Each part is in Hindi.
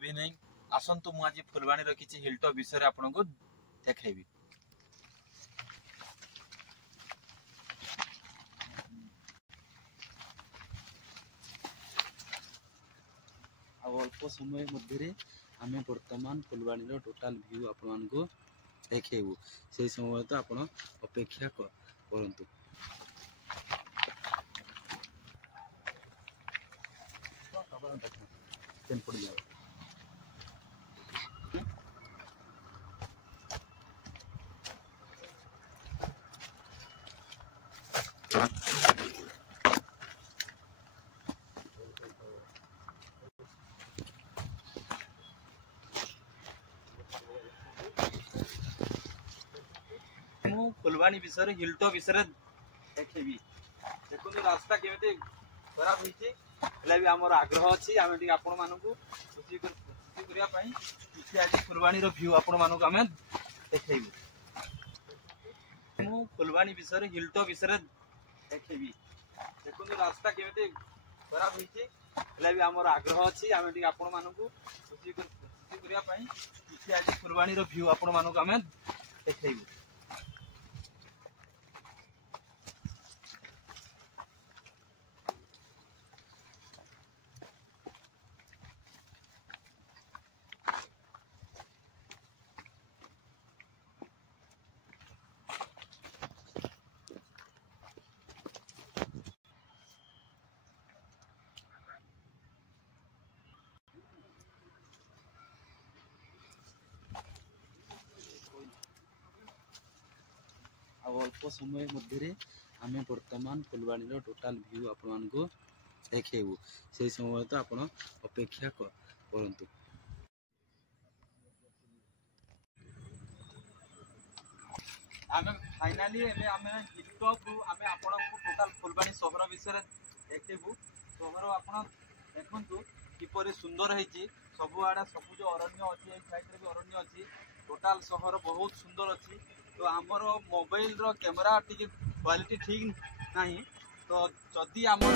इवनिंग आसंतु मु आज फुलवाणी रो किछि हिलटॉप विषय आपन को देखाइबी। अल्प समय मध्य आम बर्तमान फुलवाणी रो टोटाल व्यू आपन को देखेबू से समय तो आपन अपेक्षा करंतु। फुलवाणी विषय हिलटॉप विषय देखेबी। देखो रास्ता केमिति खराब होइछि एला भी हमर आग्रह अछि आमे टी आपन मानकु खुशी करिया पई किछि आज फुलवाणी रो व्यू आपन मानकु आमे देखेबी। मु फुलवाणी विषय हिलटॉप विषय देखेबी। देखो रास्ता केमिति खराब होइछि एला भी हमर आग्रह अछि आमे टी आपन मानकु खुशी करिया पई किछि आज फुलवाणी रो व्यू आपन मानकु आमे देखेबी। अल्प समय मध्य आम बर्तमान फुलवाणी रो टोटाल व्यू आपन को देखेबू से समय तो आपन अपेक्षा करंतु। आमे फाइनली एबे आमे हिलटॉप आमे आपन को टोटाल फुलवाणी शहर विषय देखेबू। शहर आपन देखंतु किपरि सुंदर हेछि सब आडा सबुज अरण्य अछि ए साइड रे भी अरण्य अछि टोटाल शहर बहुत सुंदर अछि। तो आमर मोबाइल रो कैमरा टिके क्वालिटी ठीक नाही तो जदी आमर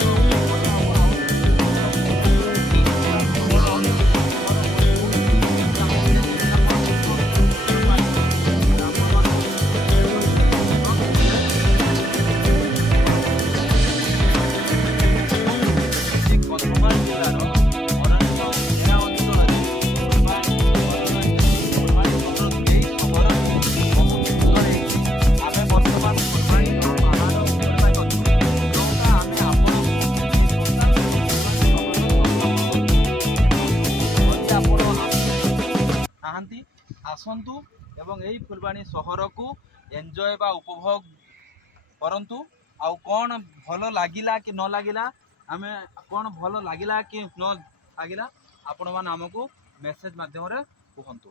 आसंतु एवं यही फुलवाणी शहर को एंजॉय बा उपभोग करंतु। आउ कौन भल लागिला कि न लागिला आमे कौन भल लागिला कि न लागिला आपण मान हमको मेसेज माध्यम रे कहंतु।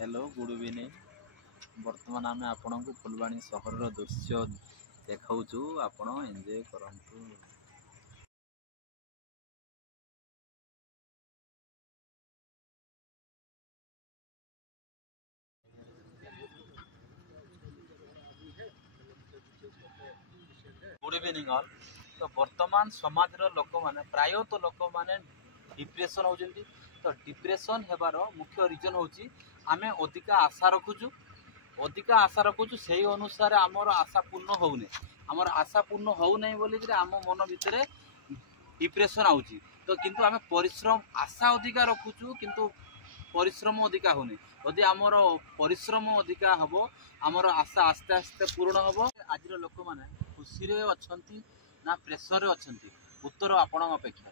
हेलो गुड इवनिंग वर्तमान आम आपण को फुलवाणी शहर रो दृश्य देखाऊचु आपण एंजॉय करंतु। Good evening all. तो वर्तमान समाज रो लोक माने प्राय तो लोक माने डिप्रेशन होजंती। तो डिप्रेशन हेबार मुख्य रीजन होची आमे अधिका आशा रखुचु से अनुसार आमर आशा पूर्ण होउने आमर आशा पूर्ण होउनै बोली कि आम मन भितर डिप्रेशन आउची। तो किंतु आमे परिश्रम आशा अधिका रखुचु किंतु परिश्रम अधिका होने जदि आमर परिश्रम अधिका हम आमर आशा आस्ते आस्ते पूर्ण हम। आज लोक मैंने खुशी रे अच्छा ना प्रेसर रे अच्छा उत्तर आपण अपेक्षा।